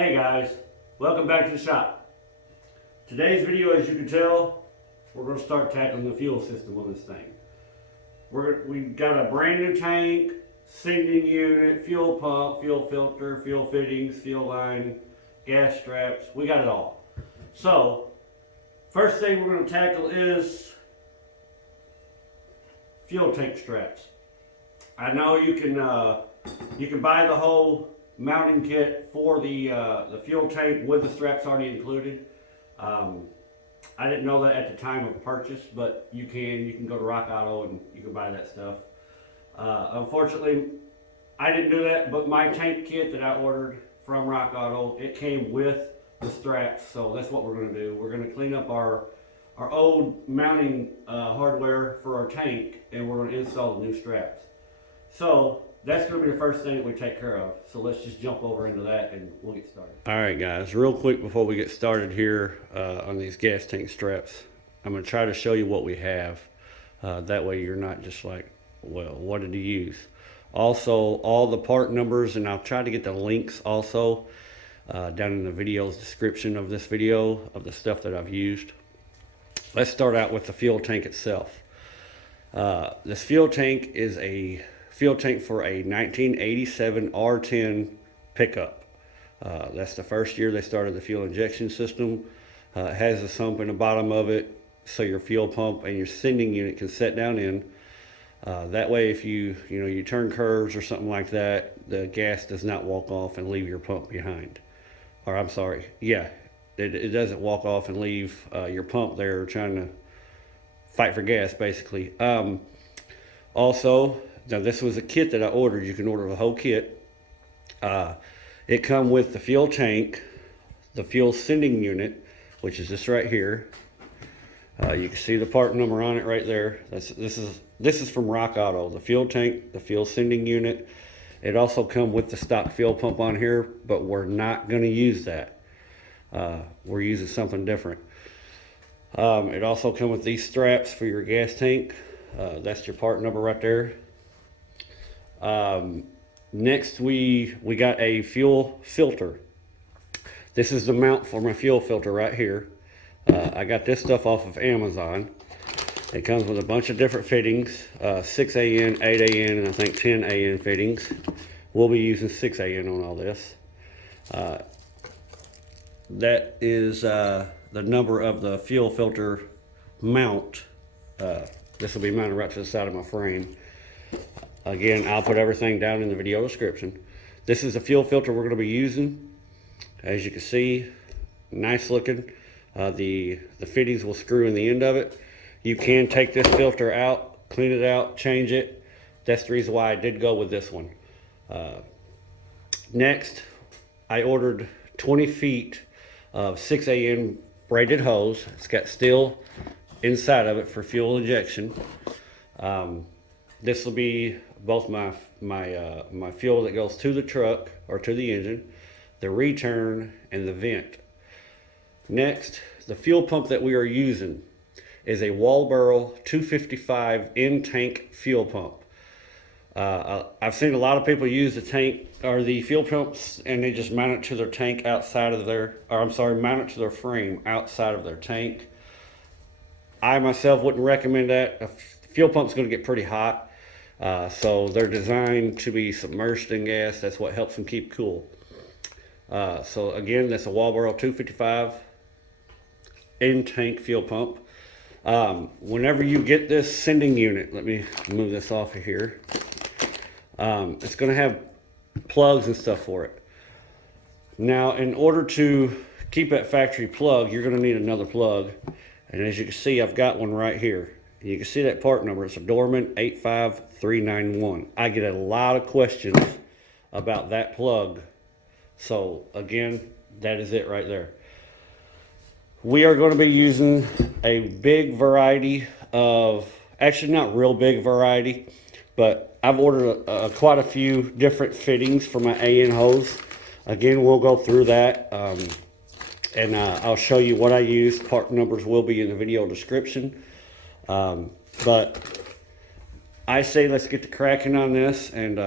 Hey guys, welcome back to the shop. Today's video, as you can tell, we're going to start tackling the fuel system on this thing. We've got a brand new tank, sending unit, fuel pump, fuel filter, fuel fittings, fuel line, gas straps. We got it all. So, first thing we're going to tackle is fuel tank straps. I know you can buy the whole mounting kit for the fuel tank with the straps already included. I didn't know that at the time of purchase, but you can go to Rock Auto and you can buy that stuff. Unfortunately, I didn't do that, but my tank kit that I ordered from Rock Auto, it came with the straps, so that's what we're going to do. We're going to clean up our old mounting hardware for our tank, and we're going to install the new straps. So that's going to be the first thing that we take care of. So let's just jump over into that and we'll get started. All right, guys, real quick before we get started here on these gas tank straps, I'm going to try to show you what we have. That way you're not just like, well, what did you use? Also, all the part numbers, and I'll try to get the links also down in the video's description of this video of the stuff that I've used. Let's start out with the fuel tank itself. This fuel tank is a fuel tank for a 1987 R10 pickup. That's the first year they started the fuel injection system. It has a sump in the bottom of it, so your fuel pump and your sending unit can set down in. That way, if you turn curves or something like that, the gas does not walk off and leave your pump behind. Or I'm sorry, yeah, it doesn't walk off and leave your pump there trying to fight for gas, basically. Also, now this was a kit that I ordered. You can order the whole kit. It come with the fuel tank, the fuel sending unit, which is this right here. You can see the part number on it right there. This is from Rock Auto. The fuel tank, the fuel sending unit. It also come with the stock fuel pump on here, but we're not going to use that. We're using something different. It also come with these straps for your gas tank. That's your part number right there. Next we got a fuel filter. This is the mount for my fuel filter right here. I got this stuff off of Amazon. It comes with a bunch of different fittings, 6AN, 8AN, and I think 10AN fittings. We'll be using 6AN on all this. That is the number of the fuel filter mount. This will be mounted right to the side of my frame. Again, I'll put everything down in the video description. This is the fuel filter we're going to be using. As you can see, nice looking. The fittings will screw in the end of it. You can take this filter out, clean it out, change it. That's the reason why I did go with this one. Next, I ordered 20 feet of 6AN braided hose. It's got steel inside of it for fuel injection. This will be both my fuel that goes to the truck or to the engine, the return, and the vent. Next, the fuel pump that we are using is a Walbro 255 Intank fuel pump. I've seen a lot of people use the tank or the fuel pumps and they just mount it to their tank outside of their, or I'm sorry, mount it to their frame outside of their tank. I myself wouldn't recommend that. A fuel pump's going to get pretty hot, so they're designed to be submerged in gas. That's what helps them keep cool. So again, that's a Walbro 255 Intank fuel pump. Whenever you get this sending unit, let me move this off of here. It's going to have plugs and stuff for it. Now, in order to keep that factory plug, you're going to need another plug. And as you can see, I've got one right here. You can see that part number. It's a Dorman 85391. I get a lot of questions about that plug. So again, that is it right there. We are going to be using a big variety of, actually not real big variety, but I've ordered quite a few different fittings for my AN hose. Again, we'll go through that and I'll show you what I used. Part numbers will be in the video description. But I say let's get to cracking on this, and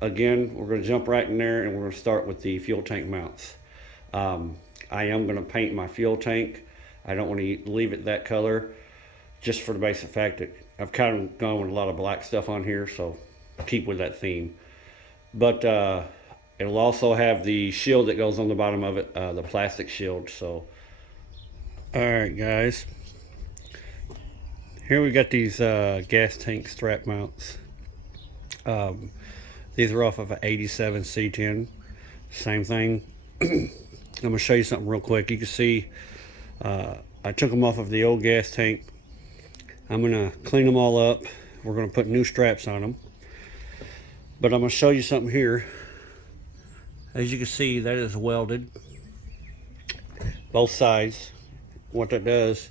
again, we're going to jump right in there and we're going to start with the fuel tank mounts. I am going to paint my fuel tank. I don't want to leave it that color, just for the basic fact that I've kind of gone with a lot of black stuff on here, so keep with that theme. But it'll also have the shield that goes on the bottom of it, the plastic shield. So, all right, guys. Here we got these gas tank strap mounts. These are off of an 87 C10. Same thing. I'm gonna show you something real quick. You can see I took them off of the old gas tank. I'm gonna clean them all up. We're gonna put new straps on them. But I'm gonna show you something here. As you can see, that is welded, both sides. What that does,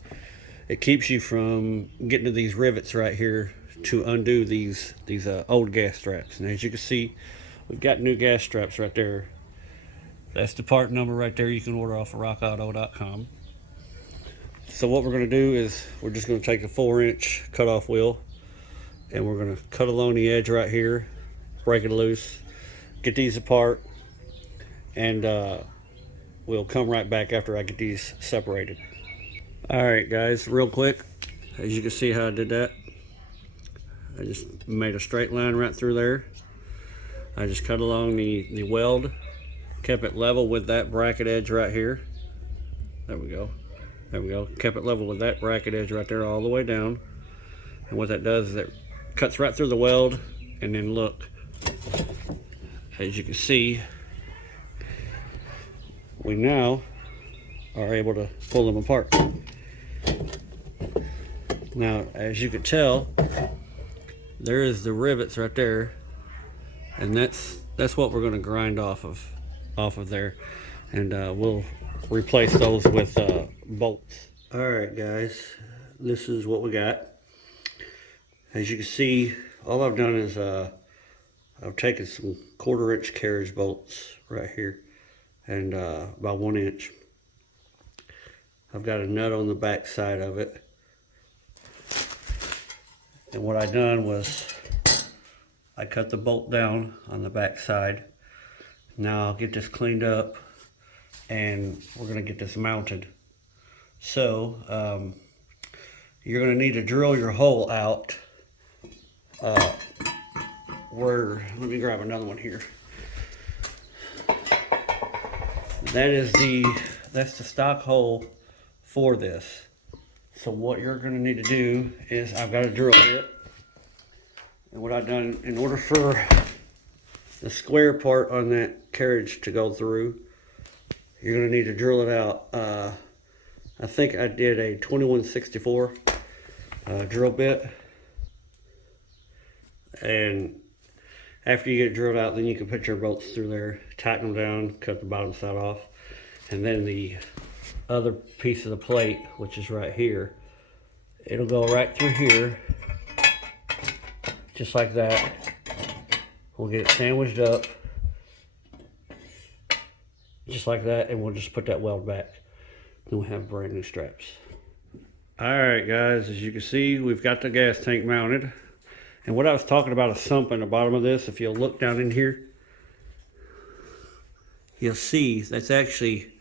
it keeps you from getting to these rivets right here to undo these old gas straps. And as you can see, we've got new gas straps right there. That's the part number right there you can order off of rockauto.com. So what we're going to do is we're just going to take a 4-inch cutoff wheel and we're going to cut along the edge right here, break it loose, get these apart, and we'll come right back after I get these separated. Alright guys, real quick, as you can see how I did that, I just made a straight line right through there. I just cut along the weld, kept it level with that bracket edge right here. There we go. There we go. Kept it level with that bracket edge right there all the way down. And what that does is it cuts right through the weld, and then look, as you can see, we now are able to pull them apart. Now, as you can tell, there is the rivets right there, and that's what we're going to grind off of there, and we'll replace those with bolts. All right, guys, this is what we got. As you can see, all I've done is I've taken some 1/4-inch carriage bolts right here, and about 1 inch. I've got a nut on the back side of it. And what I done was I cut the bolt down on the back side. Now I'll get this cleaned up and we're gonna get this mounted. So you're gonna need to drill your hole out let me grab another one here. That's the stock hole for this. So what you're going to need to do is, I've got a drill bit, and what I've done, in order for the square part on that carriage to go through, you're going to need to drill it out. I think I did a 2164 drill bit, and after you get it drilled out, then you can put your bolts through there, tighten them down, cut the bottom side off, and then the other piece of the plate, which is right here, it'll go right through here, just like that. We'll get it sandwiched up, just like that, and we'll just put that weld back. Then we'll have brand new straps. Alright guys, as you can see, we've got the gas tank mounted. And what I was talking about, a sump in the bottom of this, if you'll look down in here, you'll see that's actually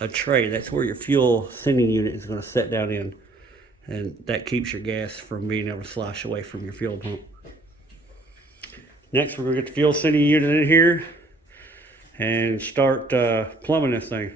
a tray. That's where your fuel sending unit is going to set down in, and that keeps your gas from being able to slosh away from your fuel pump. Next, we're going to get the fuel sending unit in here and start plumbing this thing.